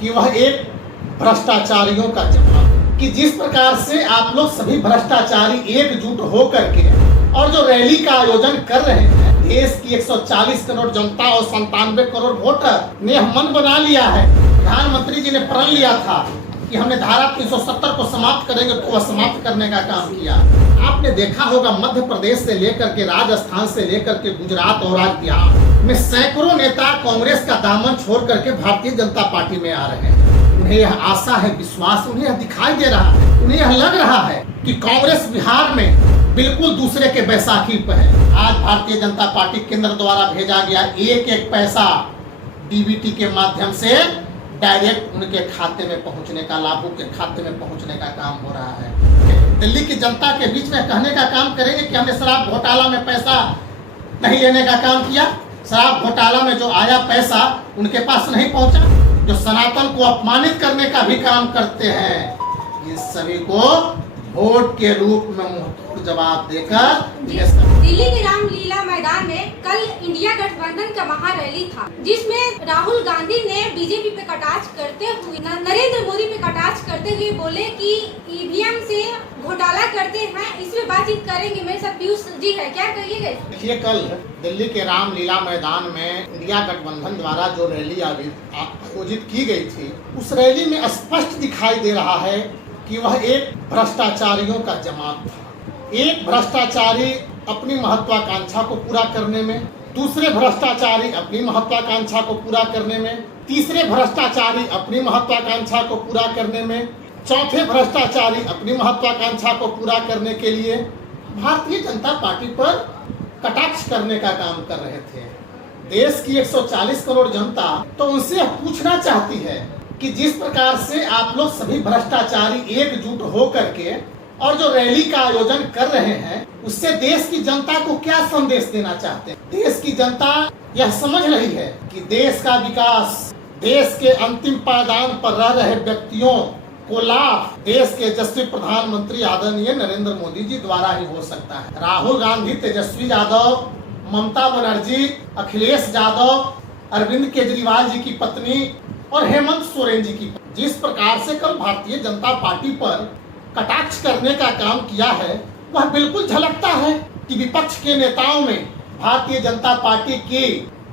कि वह एक भ्रष्टाचारियों का जमात, कि जिस प्रकार से आप लोग सभी भ्रष्टाचारी एकजुट होकर के और जो रैली का आयोजन कर रहे हैं, देश की 140 करोड़ जनता और 97 करोड़ वोटर ने यह मन बना लिया है। प्रधानमंत्री जी ने प्रण लिया था कि हमने धारा 370 को समाप्त करेंगे, तो वह समाप्त करने का काम किया। आपने देखा होगा मध्य प्रदेश से लेकर के राजस्थान से लेकर के गुजरात और आज बिहार में सैकड़ों नेता कांग्रेस का दामन छोड़ करके भारतीय जनता पार्टी में आ रहे हैं। उन्हें यह आशा है, विश्वास, उन्हें यह दिखाई दे रहा है, उन्हें यह लग रहा है कि कांग्रेस बिहार में बिल्कुल दूसरे के बैसाखी पर है। आज भारतीय जनता पार्टी केंद्र द्वारा भेजा गया एक एक पैसा डीबीटी के माध्यम से डायरेक्ट उनके खाते में पहुंचने का, लाभुक के खाते में पहुंचने का काम हो रहा है। दिल्ली की जनता के बीच में कहने का काम करेंगे कि हमने शराब घोटाला में पैसा नहीं लेने का काम किया, शराब घोटाला में जो आया पैसा उनके पास नहीं पहुंचा, जो सनातन को अपमानित करने का भी काम करते हैं, इस सभी को वोट के रूप में मुंहतोड़ जवाब देकर दिल्ली के रामलीला मैदान में कल इंडिया गठबंधन का महारैली था, जिसमें राहुल गांधी ने बीजेपी पे कटाक्ष करते हुए, नरेंद्र मोदी पे कटाक्ष करते हुए बोले कि ईवीएम से घोटाला करते हैं। इसमें बातचीत करेंगे, मेरे साथ पीयूष जी है, क्या कहिएगा? देखिए, कल दिल्ली के रामलीला मैदान में इंडिया गठबंधन द्वारा जो रैली आयोजित की गई थी, उस रैली में स्पष्ट दिखाई दे रहा है कि वह एक भ्रष्टाचारियों का जमात था। एक भ्रष्टाचारी अपनी महत्वाकांक्षा को पूरा करने में, दूसरे भ्रष्टाचारी अपनी महत्वाकांक्षा को पूरा करने में, तीसरे भ्रष्टाचारी अपनी महत्वाकांक्षा को पूरा करने में, चौथे भ्रष्टाचारी अपनी महत्वाकांक्षा को पूरा करने के लिए भारतीय जनता पार्टी पर कटाक्ष करने का काम कर रहे थे। देश की 140 करोड़ जनता तो उनसे पूछना चाहती है कि जिस प्रकार से आप लोग सभी भ्रष्टाचारी एकजुट होकर के और जो रैली का आयोजन कर रहे हैं, उससे देश की जनता को क्या संदेश देना चाहते हैं? देश की जनता यह समझ रही है कि देश का विकास, देश के अंतिम पायदान पर रह रहे व्यक्तियों को लाभ देश के यशस्वी प्रधानमंत्री आदरणीय नरेंद्र मोदी जी द्वारा ही हो सकता है। राहुल गांधी, तेजस्वी यादव, ममता बनर्जी, अखिलेश यादव, अरविंद केजरीवाल जी की पत्नी और हेमंत सोरेन जी की, जिस प्रकार से कल भारतीय जनता पार्टी पर कटाक्ष करने का काम किया है, वह बिल्कुल झलकता है कि विपक्ष के नेताओं में भारतीय जनता पार्टी की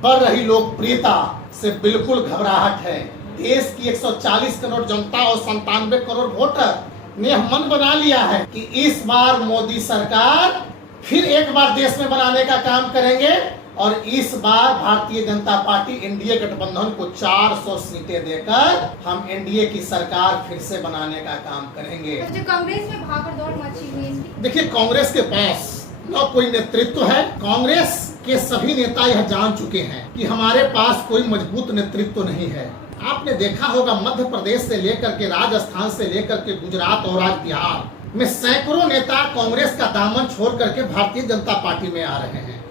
बढ़ रही लोकप्रियता से बिल्कुल घबराहट है। देश की 140 करोड़ जनता और 97 करोड़ वोटर ने यह मन बना लिया है कि इस बार मोदी सरकार फिर एक बार देश में बनाने का काम करेंगे और इस बार भारतीय जनता पार्टी एनडीए गठबंधन को 400 सीटें देकर हम एनडीए की सरकार फिर से बनाने का काम करेंगे। तो कांग्रेस में भागदौड़ मची हुई है। देखिए, कांग्रेस के पास न कोई नेतृत्व है। कांग्रेस के सभी नेता यह जान चुके हैं कि हमारे पास कोई मजबूत नेतृत्व नहीं है। आपने देखा होगा मध्य प्रदेश से लेकर के राजस्थान से लेकर के गुजरात और आज बिहार में सैकड़ों नेता कांग्रेस का दामन छोड़ करके भारतीय जनता पार्टी में आ रहे हैं।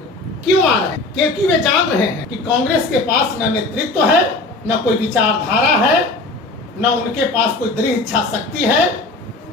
क्यों आ रहे हैं? क्योंकि वे जान रहे हैं कि कांग्रेस के पास न नेतृत्व है, न कोई विचारधारा है, न उनके पास कोई दृढ़ इच्छा शक्ति है,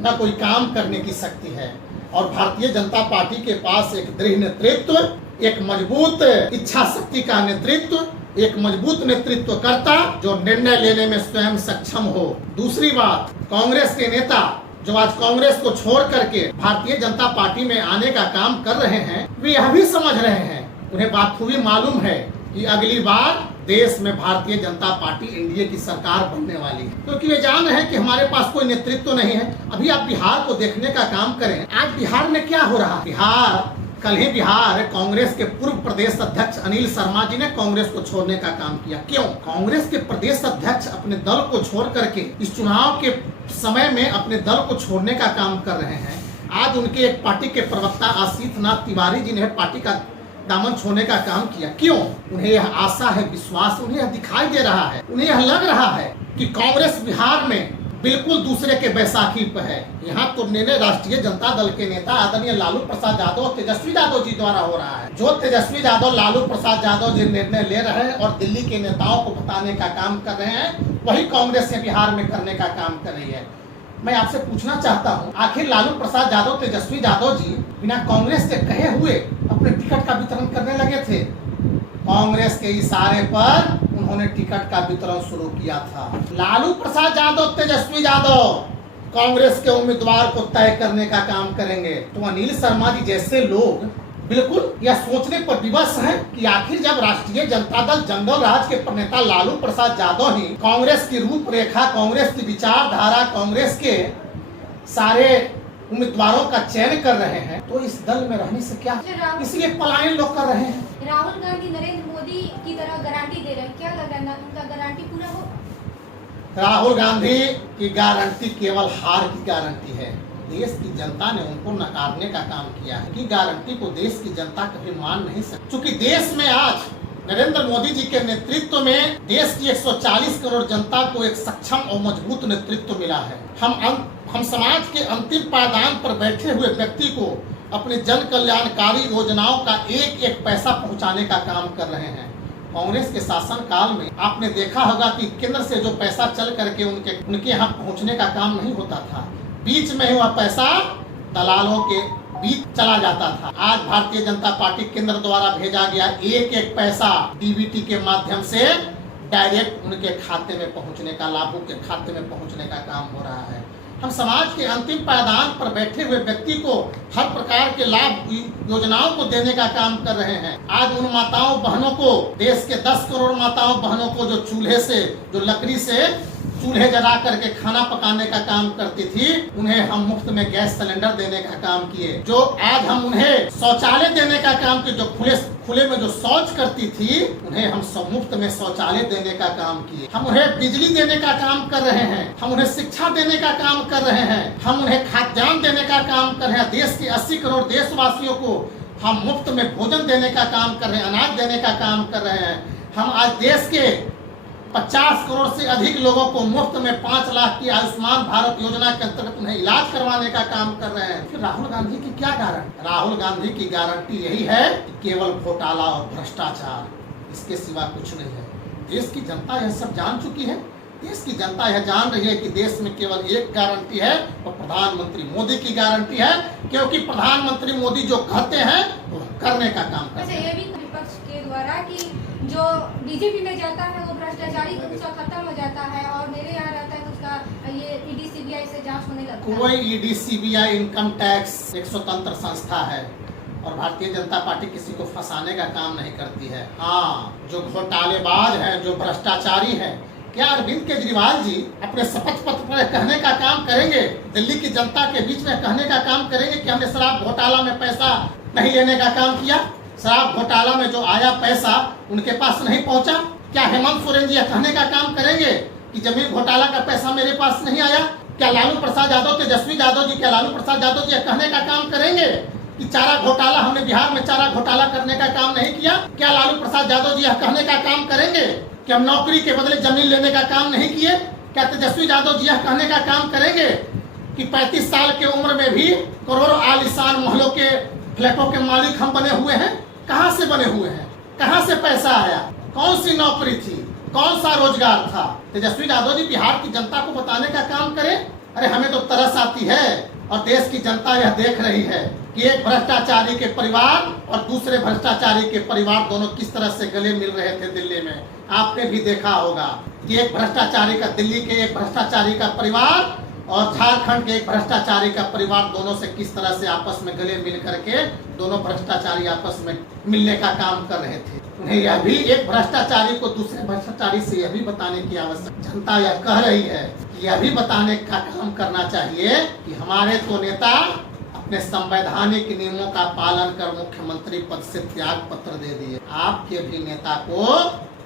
न कोई काम करने की शक्ति है। और भारतीय जनता पार्टी के पास एक दृढ़ नेतृत्व, एक मजबूत इच्छा शक्ति का नेतृत्व, एक मजबूत नेतृत्वकर्ता जो निर्णय लेने में स्वयं सक्षम हो। दूसरी बात, कांग्रेस के नेता जो आज कांग्रेस को छोड़ करके भारतीय जनता पार्टी में आने का काम कर रहे हैं, वे यह भी समझ रहे हैं, उन्हें बाखूबी मालूम है कि अगली बार देश में भारतीय जनता पार्टी एनडीए की सरकार बनने वाली है, क्योंकि वे जान रहे हैं कि हमारे पास कोई नेतृत्व नहीं है। अभी आप बिहार को देखने का काम करें, आज बिहार में क्या हो रहा है? कल ही बिहार कांग्रेस के पूर्व प्रदेश अध्यक्ष अनिल शर्मा जी ने कांग्रेस को छोड़ने का काम किया। क्यों? कांग्रेस के प्रदेश अध्यक्ष अपने दल को छोड़ करके इस चुनाव के समय में अपने दल को छोड़ने का काम कर रहे हैं। आज उनके एक पार्टी के प्रवक्ता आशीष नाथ तिवारी जी ने पार्टी का दामन छोड़ने का काम किया। क्यों? उन्हें यह आशा है, विश्वास, उन्हें यह दिखाई दे रहा है, उन्हें यह लग रहा है कि कांग्रेस बिहार में बिल्कुल दूसरे के बैसाखी पर है। यहाँ तो निर्णय राष्ट्रीय जनता दल के नेता आदरणीय लालू प्रसाद यादव और तेजस्वी यादव जी द्वारा हो रहा है। जो तेजस्वी यादव, लालू प्रसाद यादव जी निर्णय ले रहे हैं और दिल्ली के नेताओं को बताने का काम कर रहे हैं, वही कांग्रेस बिहार में करने का काम कर रही है। मैं आपसे पूछना चाहता हूं, आखिर लालू प्रसाद यादव, तेजस्वी यादव जी बिना कांग्रेस के कहे हुए अपने टिकट का वितरण करने लगे थे। कांग्रेस के इशारे पर उन्होंने टिकट का वितरण शुरू किया था। लालू प्रसाद यादव, तेजस्वी यादव कांग्रेस के उम्मीदवार को तय करने का काम करेंगे। तो अनिल शर्मा जी जैसे लोग बिल्कुल यह सोचने पर विवश हैं कि आखिर जब राष्ट्रीय जनता दल जंगल राज के प्रणेता लालू प्रसाद यादव ही कांग्रेस की रूपरेखा, कांग्रेस की विचारधारा, कांग्रेस के सारे उम्मीदवारों का चयन कर रहे हैं, तो इस दल में रहने से क्या, इसलिए पलायन लोग कर रहे हैं। राहुल गांधी नरेंद्र मोदी की तरह गारंटी दे रहे हैं, क्या लग रहा है उनका गारंटी पूरा हो? राहुल गांधी की गारंटी केवल हार की गारंटी है। देश की जनता ने उनको नकारने का काम किया है कि गारंटी को देश की जनता कभी मान नहीं सकती, क्योंकि देश में आज नरेंद्र मोदी जी के नेतृत्व में देश की 140 करोड़ जनता को एक सक्षम और मजबूत नेतृत्व मिला है। हम समाज के अंतिम पायदान पर बैठे हुए व्यक्ति को अपनी जन कल्याणकारी योजनाओं का एक एक पैसा पहुंचाने का काम कर रहे हैं। कांग्रेस के शासन काल में आपने देखा होगा कि केंद्र से जो पैसा चल करके उनके यहाँ पहुंचने का काम नहीं होता था, बीच में ही वह पैसा दलालों के बीच चला जाता था। आज भारतीय जनता पार्टी केंद्र द्वारा भेजा गया एक एक पैसा डीबीटी के माध्यम से डायरेक्ट उनके खाते में पहुंचने का, लाभुक के खाते में पहुंचने का काम हो रहा है। हम समाज के अंतिम पायदान पर बैठे हुए व्यक्ति को हर प्रकार के लाभ योजनाओं को देने का काम कर रहे हैं। आज उन माताओं बहनों को, देश के 10 करोड़ माताओं बहनों को जो चूल्हे से, जो लकड़ी से चूल्हे जला करके खाना पकाने का काम करती थी, उन्हें हम मुफ्त में गैस सिलेंडर देने का काम किए। जो आज हम उन्हें शौचालय देने का काम किए, जो खुले में जो शौच करती थी, उन्हें हम मुफ्त में शौचालय देने का काम किए। हम उन्हें बिजली देने का काम कर रहे हैं, हम उन्हें शिक्षा देने का काम कर रहे हैं, हम उन्हें खाद्यान्न देने का काम कर रहे हैं। देश के 80 करोड़ देशवासियों को हम मुफ्त में भोजन देने का काम कर रहे हैं, अनाज देने का काम कर रहे हैं। हम आज देश के 50 करोड़ से अधिक लोगों को मुफ्त में 5 लाख की आयुष्मान भारत योजना के अंतर्गत उन्हें इलाज करवाने का काम कर रहे हैं। फिर राहुल गांधी की क्या गारंटी? राहुल गांधी की गारंटी यही है कि केवल घोटाला और भ्रष्टाचार, इसके सिवा कुछ नहीं है। देश की जनता यह सब जान चुकी है। देश की जनता यह जान रही है कि देश में केवल एक गारंटी है, और प्रधानमंत्री मोदी की गारंटी है, क्योंकि प्रधानमंत्री मोदी जो कहते हैं वो करने का काम करते हैं। ये भी विपक्ष के द्वारा कि जो बीजेपी में जाता है वो भ्रष्टाचारी उसका खत्म हो जाता है, और मेरे यहाँ रहता है तो उसका ये ईडी सीबीआई से जांच होने लगता है। कोई ईडी सीबीआई इनकम टैक्स एक स्वतंत्र संस्था है, और भारतीय जनता पार्टी किसी को फंसाने का काम नहीं करती है। हाँ, जो घोटालेबाज है, जो भ्रष्टाचारी है, क्या अरविंद केजरीवाल जी अपने शपथ पत्र पर कहने का काम करेंगे, दिल्ली की जनता के बीच में कहने का काम करेंगे कि हमने शराब घोटाला में पैसा नहीं लेने का काम किया, शराब घोटाला में जो आया पैसा उनके पास नहीं पहुंचा? क्या हेमंत सोरेन जी कहने का काम करेंगे कि जमीन घोटाला का पैसा मेरे पास नहीं आया? क्या लालू प्रसाद यादव, तेजस्वी यादव जी, क्या लालू प्रसाद यादव जी कहने का काम करेंगे कि चारा घोटाला, हमने बिहार में चारा घोटाला करने का काम नहीं किया? क्या लालू प्रसाद यादव जी कहने का काम करेंगे कि हम नौकरी के बदले जमीन लेने का काम नहीं किए? क्या तेजस्वी यादव जी कहने का काम करेंगे कि 35 साल की उम्र में भी करोड़ों आलीशान महलों के फ्लैटों के मालिक हम बने हुए हैं? कहाँ से बने हुए हैं? कहाँ से पैसा आया? कौन सी नौकरी थी? कौन सा रोजगार था? तेजस्वी यादव जी बिहार की जनता को बताने का काम करें। अरे हमें तो तरस आती है, और देश की जनता यह देख रही है कि एक भ्रष्टाचारी के परिवार और दूसरे भ्रष्टाचारी के परिवार दोनों किस तरह से गले मिल रहे थे दिल्ली में। आपने भी देखा होगा कि एक भ्रष्टाचारी का, दिल्ली के एक भ्रष्टाचारी का परिवार और झारखंड के एक भ्रष्टाचारी का परिवार दोनों से किस तरह से आपस में गले मिल करके दोनों भ्रष्टाचारी आपस में मिलने का काम कर रहे थे। उन्हें यह भी, एक भ्रष्टाचारी को दूसरे भ्रष्टाचारी से यह भी बताने की आवश्यकता, जनता यह कह रही है कि यह भी बताने का काम करना चाहिए कि हमारे तो नेता अपने संवैधानिक नियमों का पालन कर मुख्यमंत्री पद से त्याग पत्र दे दिए। आपके भी नेता को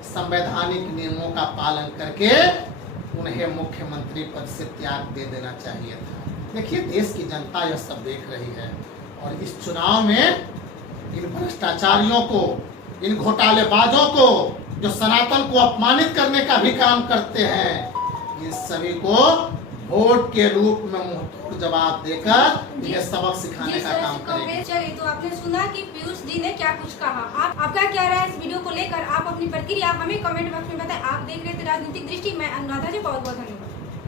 संवैधानिक नियमों का पालन करके उन्हें मुख्यमंत्री पद से त्याग दे देना चाहिए था। देखिए, देश की जनता यह सब देख रही है, और इस चुनाव में इन भ्रष्टाचारियों को, इन घोटालेबाजों को, जो सनातन को अपमानित करने का भी काम करते हैं, इन सभी को वोट के रूप में मुंहतोड़ जवाब देकर इन्हें सबक सिखाने का काम करेंगे। चलिए, तो आपने सुना कि पीयूष जी ने क्या कुछ कहा। आपका क्या राय इस वीडियो को लेकर? आप अपनी प्रतिक्रिया हमें कमेंट बॉक्स में बताएं। आप देख रहे थे राजनीतिक दृष्टि। मैं अनुराधा जी, बहुत बहुत धन्यवाद।